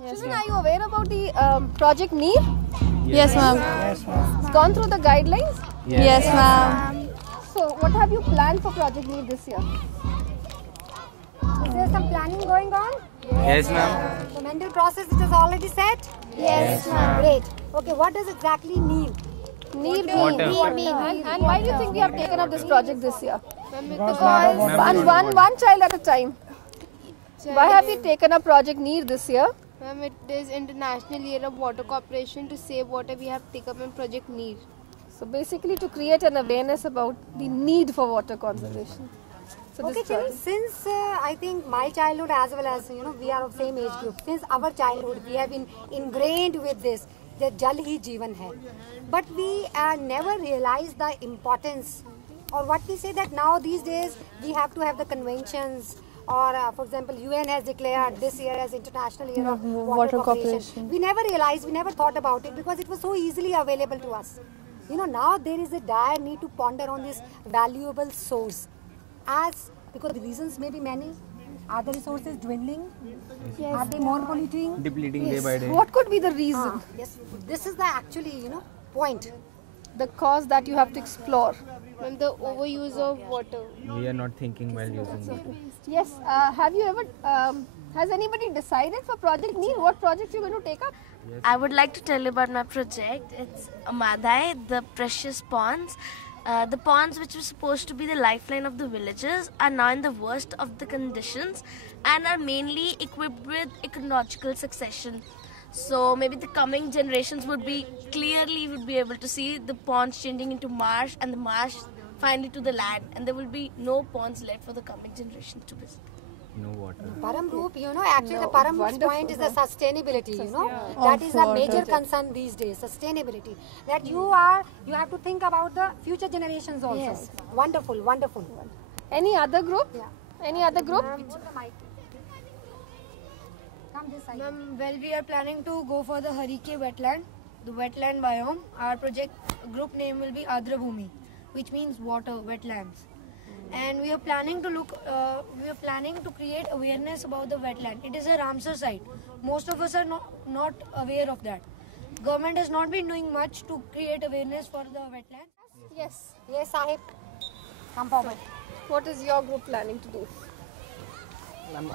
Yes, Children, are you aware about the Project NEER? Yes, ma'am. Yes, ma'am. It's gone through the guidelines? Yes, ma'am. So, what have you planned for Project NEER this year? Is there some planning going on? Yes, ma'am. The mental process it is already set? Yes, ma'am. Great. Okay, what does exactly mean? NEER Water. And why do you think we have taken up this project this year? Because One child at a time. Why have you taken up Project NEER this year? Ma'am, it is International Year of Water Cooperation to save water. We have taken up in Project NEER. So basically to create an awareness about the need for water conservation. So okay, this children, since I think my childhood as well as we are of same age group. Since our childhood, we have been ingrained with this that Jal hi Jeevan hai. But we never realized the importance, or what we say that now these days we have to have the conventions. Or for example, UN has declared this year as International Year of Water Cooperation. We never realized, we never thought about it because it was so easily available to us. Now there is a dire need to ponder on this valuable source. Because the reasons may be many. Are the resources dwindling? Yes. Are they more polluting? Depleting day by day. What could be the reason? Yes, this is the actually point. The cause that you have to explore. Ma'am, the overuse of water. We are not thinking while using it. Yes. Have you ever? Has anybody decided for Project NEER what projects you're going to take up? I would like to tell you about my project. It's Amadai, the precious ponds. The ponds which were supposed to be the lifeline of the villages are now in the worst of the conditions and are mainly equipped with ecological succession. So maybe the coming generations would be able to see the ponds changing into marsh and the marsh finally to the land, and there will be no ponds left for the coming generations to visit. No water. Paramroop, actually the Paramroop's point is the sustainability, that is a major concern these days, sustainability. That you have to think about the future generations also. Yes. Wonderful, wonderful. Any other group? Yeah. Any other group? Come this side. Ma'am, well, we are planning to go for the Harike wetland, the wetland biome. Our project group name will be Adra Bhumi, which means water, wetlands. And we are planning to create awareness about the wetland. It is a Ramsar site. Most of us are not aware of that. Government has not been doing much to create awareness for the wetlands. Yes. Yes, Sahib. Come forward. What is your group planning to do?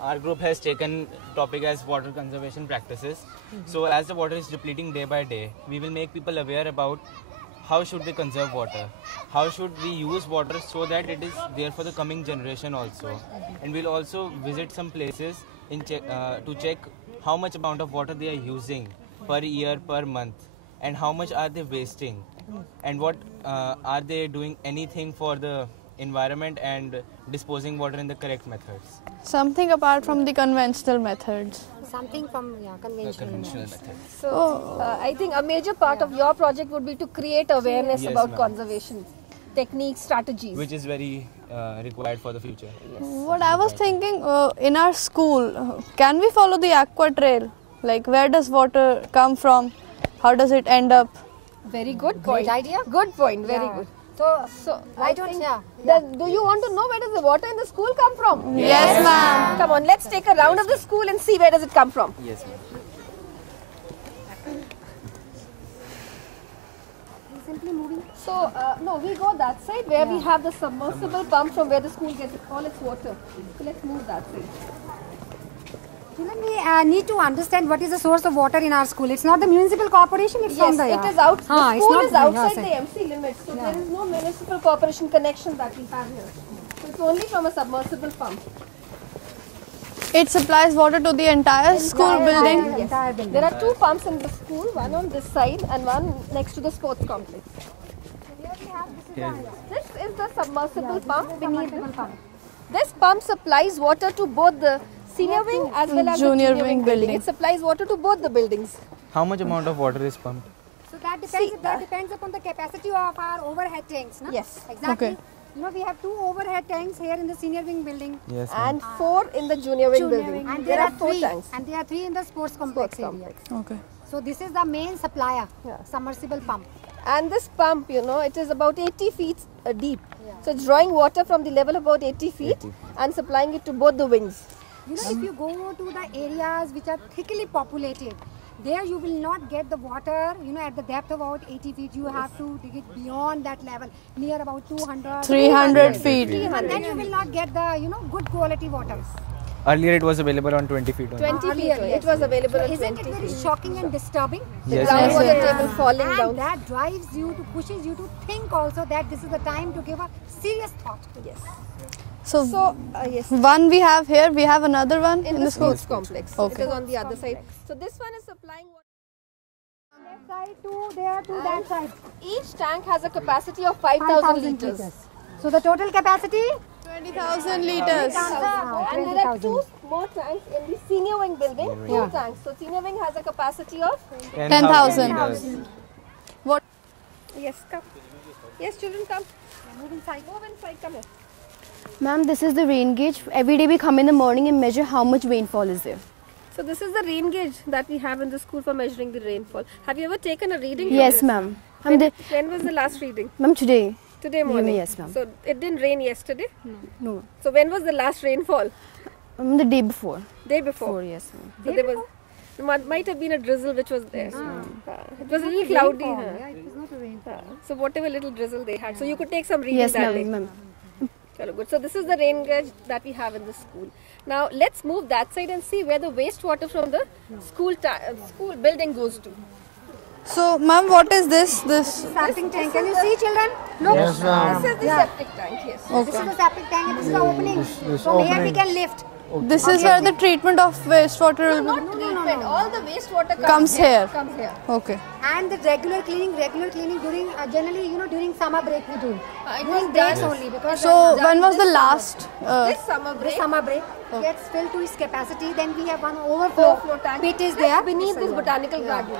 Our group has taken topic as water conservation practices. So as the water is depleting day by day, we will make people aware about how should they conserve water, how should we use water so that it is there for the coming generation also. And we'll also visit some places to check how much amount of water they are using per year, per month, and how much are they wasting, and what are they doing anything for the environment and disposing water in the correct methods. Something apart from the conventional methods. Something from conventional methods. So, I think a major part of your project would be to create awareness Yes, about ma'am. conservation techniques, strategies. Which is very required for the future. What I was thinking, in our school, can we follow the aqua trail? Like, where does water come from? How does it end up? Very good point. Great idea. Good point. Very good. So I don't. Do you want to know where does the water in the school come from? Yes, ma'am. Come on, let's take a round of the school and see where does it come from. Yes, ma'am. Simply moving. So, no, we go that side where we have the submersible pump from where the school gets all its water. So let's move that side. Children, we need to understand what is the source of water in our school. It's not the municipal corporation, it's from the... Yes, it is out. The it's school not is the- outside yeah, the MC limits, so there is no municipal corporation connection that we have here. So it's only from a submersible pump. It supplies water to the entire school building. Yes. Entire building. There are two pumps in the school, one on this side and one next to the sports complex. This is the submersible pump beneath this. This pump supplies water to both the senior wing as well as Junior the junior wing wing building. building. It supplies water to both the buildings. How much amount of water is pumped? So that depends upon the capacity of our overhead tanks, no? Yes. Exactly. Okay. We have two overhead tanks here in the senior wing building. Yes, And 4 in the junior wing building. And there are 4 three. tanks. And there are 3 in the sports complex area. Okay. So this is the main supplier, submersible pump. And this pump, it is about 80 feet deep. So it's drawing water from the level about 80 feet and supplying it to both the wings. You know, if you go to the areas which are thickly populated, there you will not get the water, you know, at the depth of about 80 feet. You have to dig it beyond that level, near about 200, 300 feet. And then you will not get the, you know, good quality water. Earlier it was available on 20 feet only. 20 feet. Earlier, It was available So at isn't 20 it very feet. shocking and disturbing? Yes, Groundwater yes. table falling And down. that drives you to, pushes you to think also that this is the time to give a serious thought. Yes. So, Yes. one we have here, we have another one In the sports complex. Okay. It is on the other side. So this one is supplying water. That side to there to that side. Each tank has a capacity of 5,000 liters. So the total capacity? 20,000 liters. And there are 2 more tanks in the senior wing building. 2 tanks. So senior wing has a capacity of 10,000. What? yes, come. Yes, children, come. Move inside. Come here. Ma'am, this is the rain gauge. Every day we come in the morning and measure how much rainfall is there. So this is the rain gauge that we have in the school for measuring the rainfall. Have you ever taken a reading? from Yes, this? ma'am. When was the last reading? Ma'am, today. Today morning. Yes, ma'am. So it didn't rain yesterday? No. So when was the last rainfall? The day before. Day before. Yes, ma'am. So there was, might have been a drizzle which was there. It was a little cloudy. Yeah, it was not a rain. So whatever little drizzle they had. So you could take some reading Yes, that day. ma'am. Chalo, good. So this is the rain gauge that we have in the school. Now let's move that side and see where the wastewater from the school building goes to. So, ma'am, what is this? This. Septic tank. Can you see, children? Look. Yes, ma'am. This is the septic tank, yes. This is the septic tank and this is the opening. From here we can lift. This is where the treatment of wastewater will Not treatment. All the wastewater comes here. Comes here. Okay. And the regular cleaning during generally, you know, during summer break we do. It During was breaks done. only because So, when was the last? This summer the break. summer break gets filled to its capacity. Then we have one overflow tank. pit is Just there. beneath this botanical garden.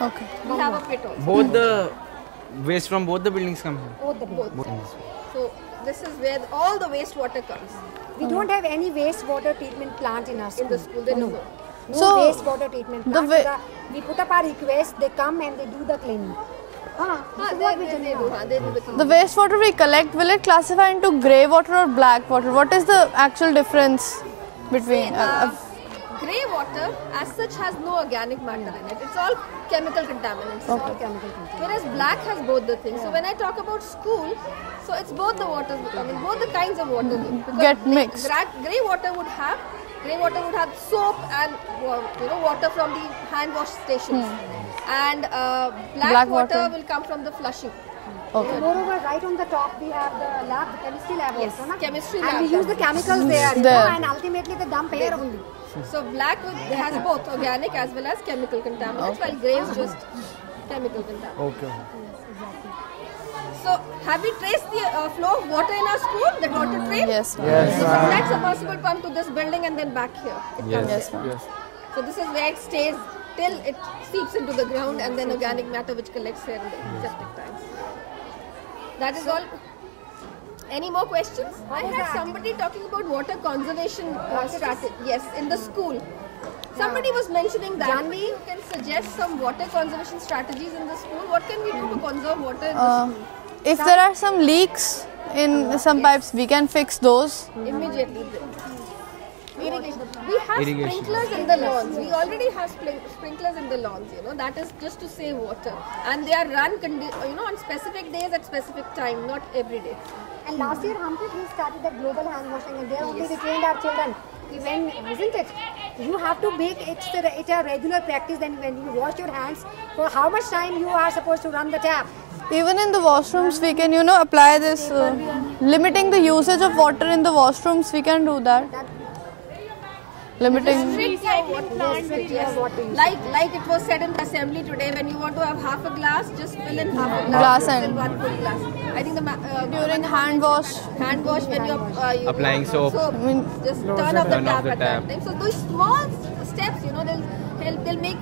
Okay. We have a pit also. Both the waste from both the buildings come here. Both the both. So this is where all the wastewater comes We don't have any wastewater treatment plant in our school. in the school. There is no. No So, wastewater treatment the plant. wa- We put up our request. They come and they do the cleaning. This is what we They do. do. They do the cleaning. The wastewater we collect, will it classify into grey water or black water? What is the actual difference between? Grey water as such has no organic matter in it. It's all chemical contaminants. Whereas black has both the things. So when I talk about school, so it's both the waters. I mean both the kinds of water because Get mixed. Grey water would have soap and water from the hand wash stations, and black water will come from the flushing. Okay. Moreover, right on the top we have the lab, the chemistry lab Yes, also. Na? chemistry And lab. we use the chemicals there, you There. know, and ultimately they dump here only. So black has both organic as well as chemical contaminants, while grey is just chemical contaminants. Okay. So have we traced the flow of water in our school, the water train? Yes. Yes, So from that submersible pump to this building and then back here. Yes, ma'am. Yes. So this is where it stays till it seeps into the ground and then organic matter which collects here in the septic tanks. That is all. Any more questions? I had somebody talking about water conservation strategy. Yes, in the school. Somebody was mentioning that we can suggest some water conservation strategies in the school. What can we do to conserve water in the school? If there are some leaks in some pipes, we can fix those. Immediately. Irrigation. We have Irrigation. sprinklers in the lawns. We already have sprinklers in the lawns. That is just to save water, and they are run on specific days at specific time, not every day. And last year, Hamid, we started the global hand washing, and there only we trained our children. When, isn't it? You have to make it a regular practice. Then when you wash your hands, for how much time you are supposed to run the tap? Even in the washrooms, we can, apply this, limiting the usage of water in the washrooms, we can do that. Limiting. Like it was said in the assembly today, when you want to have half a glass, just fill in half a Glass glass and- one full glass. I think During hand wash, when you're Applying soap. just turn off the Turn tap off the at that tap. time. So those small steps, they'll make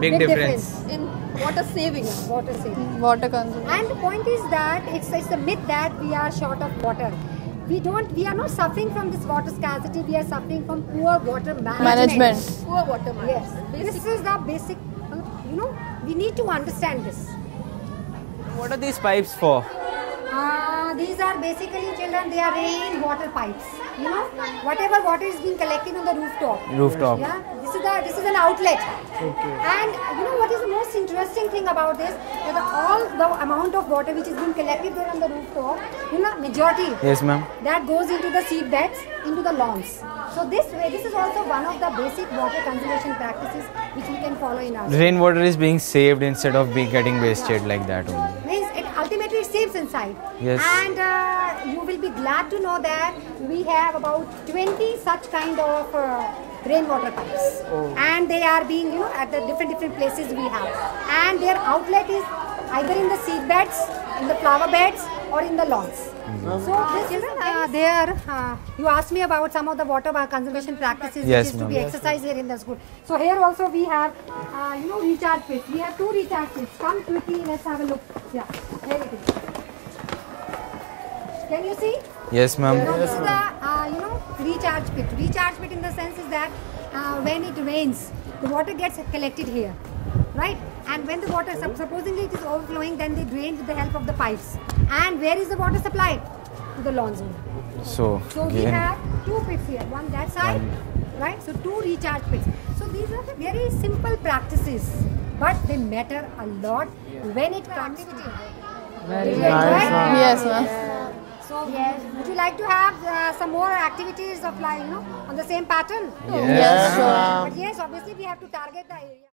Big difference. in water saving. Water saving. water consumption. And the point is that it's a myth that we are short of water. We are not suffering from this water scarcity. We are suffering from poor water management. Poor water Yes, management. this is the basic. We need to understand this. What are these pipes for? These are basically, children, they are rain water pipes. You know, whatever water is being collected on the rooftop. Rooftop. Yeah, this is an outlet. Okay. And you know what is the most interesting thing about this? That all the amount of water which is being collected there on the rooftop, you know, majority. Yes, ma'am. That goes into the seed beds, into the lawns. So this way, this is also one of the basic water conservation practices which we can follow in our school. Rainwater is being saved instead of getting wasted like that only. Means it ultimately saves inside. Yes. And you will be glad to know that we have about 20 such kind of rainwater pipes. And they are being, you know, at the different places we have. And their outlet is either in the seed beds, in the flower beds, or in the lawns. So this children, you asked me about some of the water conservation practices Yes, which is to be ma'am. exercised here in the school. So here also we have, you know, recharge pits. We have 2 recharge pits. Come quickly, let's have a look. Yeah, here it is. Can you see? Yes, ma'am. Now this is the, you know, recharge pit. Recharge pit in the sense is that when it rains, the water gets collected here, right? And when the water, supposingly it is overflowing, then they drain with the help of the pipes. And where is the water supplied? To the lawns only. So we have 2 pits here, one that side, right? So 2 recharge pits. So these are the very simple practices, but they matter a lot when it comes to Very nice. Yes, ma'am. So would you like to have some more activities of, like, you know, on the same pattern? Yes, sure. But yes, obviously we have to target the area.